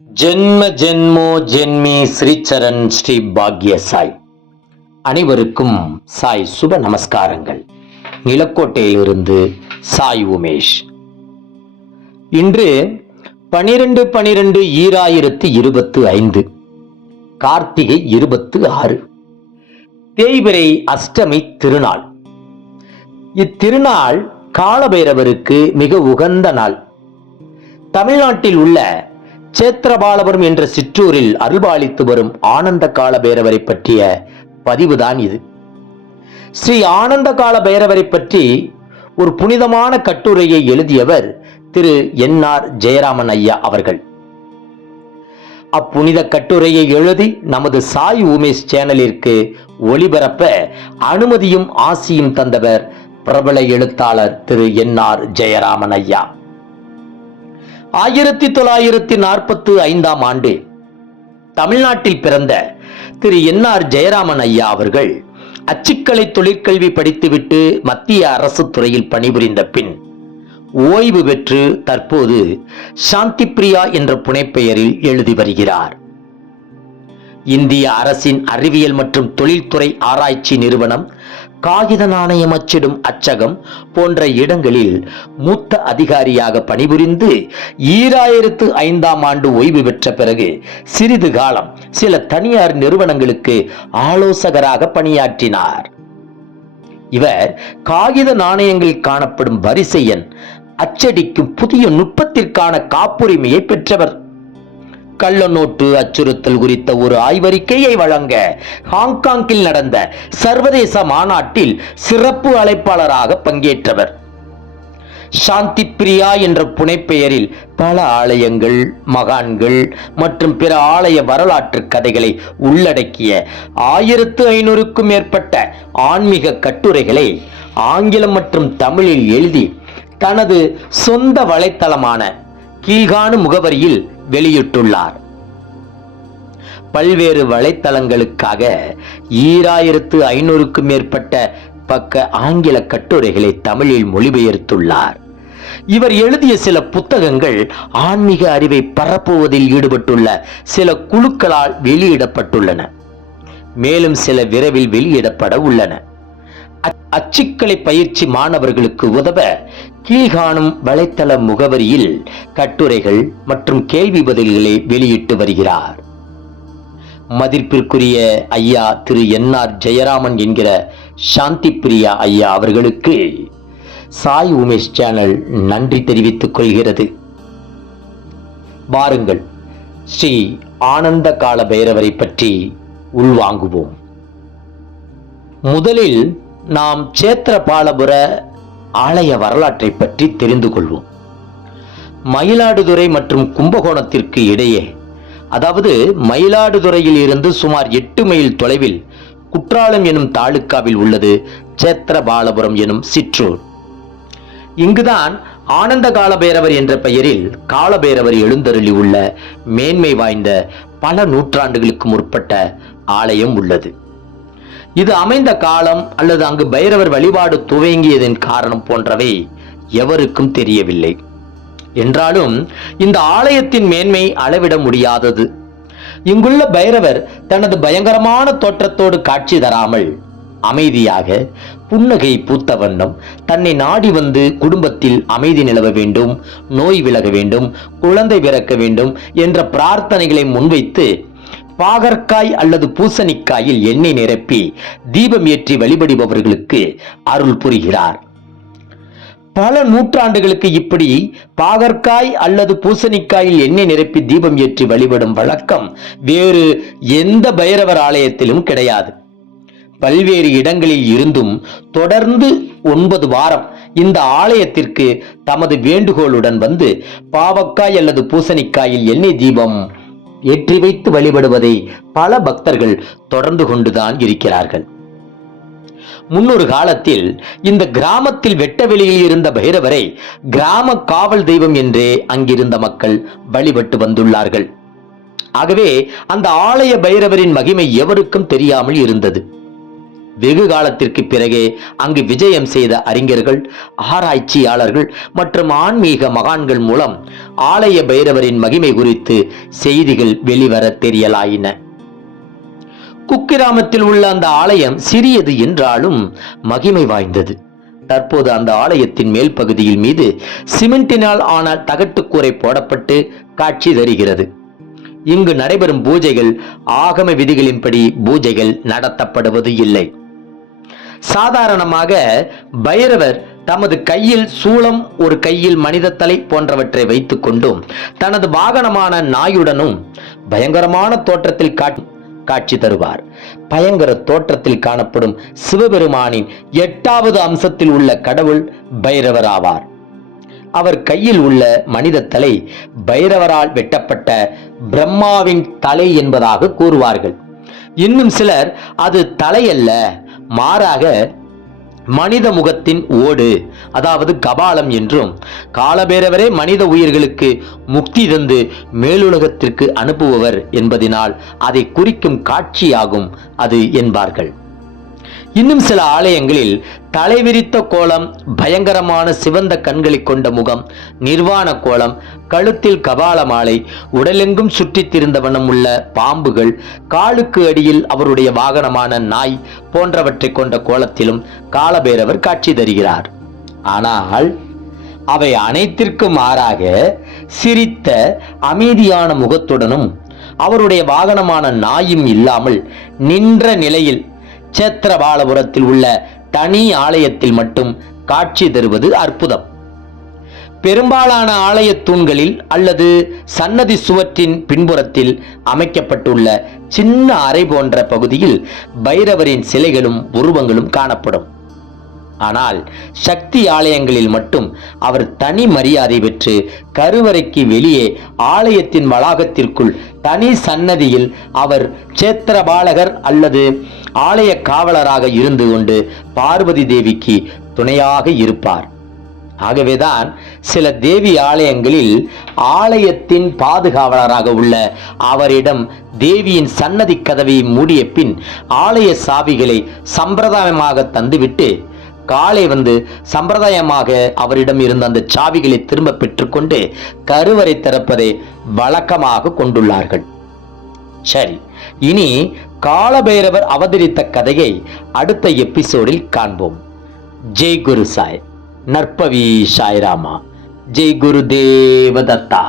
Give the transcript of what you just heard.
ஜென்ம ஜென்மோ ஜென்மி ஸ்ரீச்சரண் ஸ்ரீ பாக்ய சாய். அனைவருக்கும் சாய் சுப நமஸ்காரங்கள். நிலக்கோட்டையிலிருந்து சாய் உமேஷ். இன்று 12/12/2025 கார்த்திகை 26 தேய்பிறை அஷ்டமி திருநாள். இத்திருநாள் காலபைரவருக்கு மிக உகந்த நாள். தமிழ்நாட்டில் உள்ள சேத்திரபாலபுரம் என்ற சிற்றூரில் அருள்பாலித்து வரும் ஆனந்த கால பைரவரை பற்றிய பதிவுதான் இது. ஸ்ரீ ஆனந்த கால பைரவரை பற்றி ஒரு புனிதமான கட்டுரையை எழுதியவர் திரு என்.ஆர். ஜெயராமன் ஐயா அவர்கள். அப்புனித கட்டுரையை எழுதி நமது சாய் உமேஷ் சேனலிற்கு ஒளிபரப்ப அனுமதியும் ஆசியும் தந்தவர் பிரபல எழுத்தாளர் திரு என்.ஆர். ஜெயராமன் ஐயா. 1945 ஆண்டு தமிழ்நாட்டில் பிறந்த திரு என்.ஆர். ஜெயராமன் ஐயா அவர்கள் அச்சுக்கலை தொழிற்கல்வி படித்துவிட்டு மத்திய அரசு துறையில் பணிபுரிந்த பின் ஓய்வு பெற்று தற்போது சாந்தி பிரியா என்ற புனைப்பெயரில் எழுதி வருகிறார். இந்திய அரசின் அறிவியல் மற்றும் தொழில்துறை ஆராய்ச்சி நிறுவனம், காகித நாணயம் அச்சிடும் அச்சகம் போன்ற இடங்களில் மூத்த அதிகாரியாக பணிபுரிந்து 2005 ஆண்டு ஓய்வு பெற்ற பிறகு சிறிது காலம் சில தனியார் நிறுவனங்களுக்கு ஆலோசகராக பணியாற்றினார். இவர் காகித நாணயங்களில் காணப்படும் வரிசை எண் அச்சடிக்கும் புதிய நுட்பத்திற்கான காப்புரிமையை பெற்றவர். கள்ள நோட்டு அச்சுறுத்தல் குறித்த ஒரு ஆய்வறிக்கையை வழங்க ஹாங்காங்கில் நடந்த சர்வதேச மாநாட்டில் சிறப்பு அழைப்பாளராக பங்கேற்றவர். சாந்தி பிரியா என்ற புனைப்பெயரில் பல ஆலயங்கள், மகான்கள் மற்றும் பிற ஆலய வரலாற்று கதைகளை உள்ளடக்கிய 1500க்கும் மேற்பட்ட ஆன்மீக கட்டுரைகளை ஆங்கிலம் மற்றும் தமிழில் எழுதி தனது சொந்த வலைத்தளமான கீழ்காணும் முகவரியில் வெளியிட்டுள்ளார். பல்வேறு வலைத்தளங்களுக்காக 2500க்கும் மேற்பட்ட பக்க ஆங்கில கட்டுரைகளை தமிழில் மொழிபெயர்த்துள்ளார். இவர் எழுதிய சில புத்தகங்கள் ஆன்மீக அறிவை பரப்புவதில் ஈடுபட்டுள்ள சில குழுக்களால் வெளியிடப்பட்டுள்ளன. மேலும் சில விரைவில் வெளியிடப்பட உள்ளன. அச்சுக்கலை பயிற்சி மாணவர்களுக்கு உதவ கீழ்காணும் வலைத்தள முகவரியில் கட்டுரைகள் மற்றும் கேள்வி பதில்களை வெளியிட்டு வருகிறார். மதிப்பிற்குரிய ஐயா திரு என்.ஆர். ஜெயராமன் என்கிற சாந்தி பிரியா ஐயா அவர்களுக்கு சாய் உமேஷ் சேனல் நன்றி தெரிவித்துக் கொள்கிறது. வாருங்கள், ஸ்ரீ ஆனந்த கால பைரவரை பற்றி உள்வாங்குவோம். முதலில் நாம் சேத்திரபாலபுர ஆலய வரலாற்றை பற்றி தெரிந்து கொள்வோம். மயிலாடுதுறை மற்றும் கும்பகோணத்திற்கு இடையே, அதாவது மயிலாடுதுறையில் இருந்து சுமார் 8 மைல் தொலைவில் குற்றாலம் எனும் தாலுக்காவில் உள்ளது சேத்திரபாலபுரம் எனும் சிற்றூர். இங்குதான் ஆனந்த காலபைரவர் என்ற பெயரில் காலபைரவர் எழுந்தருளி உள்ள மேன்மை வாய்ந்த பல நூற்றாண்டுகளுக்கு முற்பட்ட ஆலயம் உள்ளது. இது அமைந்த காலம் அல்லது அங்கு பைரவர் வழிபாடு துவங்கியதன் காரணம் போன்றவை எவருக்கும் தெரியவில்லை. என்றாலும் இந்த ஆலயத்தின் மேன்மை அளவிட முடியாதது. இங்குள்ள பைரவர் தனது பயங்கரமான தோற்றத்தோடு காட்சி தராமல் அமைதியாக புன்னகை பூத்த வண்ணம் தன்னை நாடி வந்து குடும்பத்தில் அமைதி நிலவ வேண்டும், நோய் விலக வேண்டும், குழந்தை பிறக்க வேண்டும் என்ற பிரார்த்தனைகளை முன்வைத்து பாகற்காய் அல்லது பூசணிக்காயில் எண்ணெய் நிரப்பி தீபம் ஏற்றி வழிபடுபவர்களுக்கு அருள் புரிகிறார். பல நூற்றாண்டுகளுக்கு இப்படி பாகற்காய் அல்லது பூசணிக்காயில் எண்ணெய் நிரப்பி தீபம் ஏற்றி வழிபடும் வழக்கம் வேறு எந்த பைரவர் ஆலயத்திலும் கிடையாது. பல்வேறு இடங்களில் இருந்தும் தொடர்ந்து 9 வாரம் இந்த ஆலயத்திற்கு தமது வேண்டுகோளுடன் வந்து பாவக்காய் அல்லது பூசணிக்காயில் எண்ணெய் தீபம் ஏற்றி வைத்து வழிபடுவதை பல பக்தர்கள் தொடர்ந்து கொண்டுதான் இருக்கிறார்கள். முன்னொரு காலத்தில் இந்த கிராமத்தில் வெட்ட வெளியில் இருந்த பைரவரை கிராம காவல் தெய்வம் என்றே அங்கிருந்த மக்கள் வழிபட்டு வந்துள்ளார்கள். ஆகவே அந்த ஆலய பைரவரின் மகிமை எவருக்கும் தெரியாமல் இருந்தது. வெகு காலத்திற்கு பிறகே அங்கு விஜயம் செய்த அறிஞர்கள், ஆராய்ச்சியாளர்கள் மற்றும் ஆன்மீக மகான்கள் மூலம் ஆலய பைரவரின் மகிமை குறித்து செய்திகள் வெளிவர தெரியலாயின. குக்கிராமத்தில் உள்ள அந்த ஆலயம் சிறியது என்றாலும் மகிமை வாய்ந்தது. தற்போது அந்த ஆலயத்தின் மேல் பகுதியில் மீது சிமெண்டினால் ஆன தகட்டுக்கூரை போடப்பட்டு காட்சி தருகிறது. இங்கு நடைபெறும் பூஜைகள் ஆகம விதிகளின்படி பூஜைகள் நடத்தப்படுவது இல்லை. சாதாரணமாக பைரவர் தமது கையில் சூலம், ஒரு கையில் மனித தலை போன்றவற்றை வைத்துக் கொண்டும் தனது வாகனமான நாயுடனும் பயங்கரமான தோற்றத்தில் காட்சி தருவார். பயங்கர தோற்றத்தில் காணப்படும் சிவபெருமானின் 8வது அம்சத்தில் உள்ள கடவுள் பைரவர் ஆவார். அவர் கையில் உள்ள மனித தலை பைரவரால் வெட்டப்பட்ட பிரம்மாவின் தலை என்பதாக கூறுவார்கள். இன்னும் சிலர் அது தலையல்ல, மாறாக மனித முகத்தின் ஓடு, அதாவது கபாலம் என்றும், காலபைரவரே மனித உயிர்களுக்கு முக்தி தந்து மேலுலகத்திற்கு அனுப்புபவர் என்பதனால் அதை குறிக்கும் காட்சியாகும் அது என்பார்கள். இன்னும் சில ஆலயங்களில் தலைவிரித்த கோலம், பயங்கரமான சிவந்த கண்களை கொண்ட முகம், நிர்வாண கோலம், கழுத்தில் கபால மாலை, உடலெங்கும் சுற்றித் திரிந்த வண்ணம் உள்ள பாம்புகள், காலுக்கு அடியில் அவருடைய வாகனமான நாய் போன்றவற்றை கொண்ட கோலத்திலும் காலபைரவர் காட்சி தருகிறார். ஆனால் அவை அனைத்திற்கும் மாறாக சிரித்த அமைதியான முகத்துடனும் அவருடைய வாகனமான நாயும் இல்லாமல் நின்ற நிலையில் சேத்திரபாலபுரத்தில் உள்ள தனி ஆலயத்தில் மட்டும் காட்சி தருவது அற்புதம். பெரும்பாலான ஆலய தூண்களில் அல்லது சன்னதி சுவற்றின் பின்புறத்தில் அமைக்கப்பட்டுள்ள சின்ன அறை போன்ற பகுதியில் பைரவரின் சிலைகளும் உருவங்களும் காணப்படும். ஆனால் சக்தி ஆலயங்களில் மட்டும் அவர் தனி மரியாதை பெற்று கருவறைக்கு வெளியே ஆலயத்தின் வளாகத்திற்குள் தனி சன்னதியில் அவர் சேத்திரபாலகர் அல்லது ஆலய காவலராக இருந்து கொண்டு பார்வதி தேவிக்கு துணையாக இருப்பார். ஆகவேதான் சில தேவி ஆலயங்களில் ஆலயத்தின் பாதுகாவலராக உள்ள அவரிடம் தேவியின் சன்னதி கதவை மூடிய பின் ஆலய சாவிகளை சம்பிரதாயமாக தந்துவிட்டு காலை வந்து சம்பிரதாயமாக அவரிடம் இருந்த அந்த சாவிகளை திரும்ப பெற்றுக்கொண்டு கருவறை திறப்பதை வழக்கமாக கொண்டுள்ளார்கள். சரி, இனி காலபைரவர் அவதரித்த கதையை அடுத்த எபிசோடில் காண்போம். ஜெய் குரு சாய், நற்பவி சாய்ராமா, ஜெய் குரு தேவதத்தா.